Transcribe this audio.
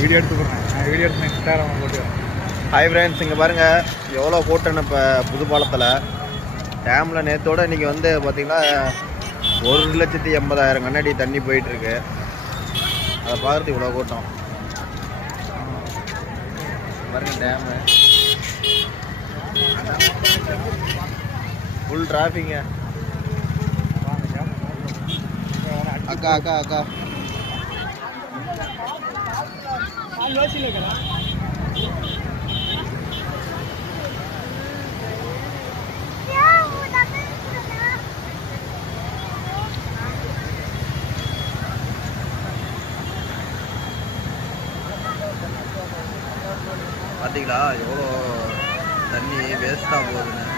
Video எடுத்து போடுறேன். Video எடுத்து இன்ஸ்டாகிராமில் போட்டு. ஹாய் ஃப்ரெண்ட்ஸ், இங்கே பாருங்கள் எவ்வளோ கூட்டம்னு. இப்போ புது பாலத்தில் டேமில் நேற்றோடு இன்றைக்கி வந்து பார்த்திங்கன்னா 1,80,000 கண்ணாடி தண்ணி போயிட்டுருக்கு. அதை பார்க்குறதுக்கு இவ்வளோ கூட்டம் பாருங்கள். டேமு ஃபுல் டிராஃபிங்க. அக்கா அக்கா அக்கா பார்த்தீங்களா எவ்வளோ தண்ணி வேஸ்ட்டாக போகுதுன்னு.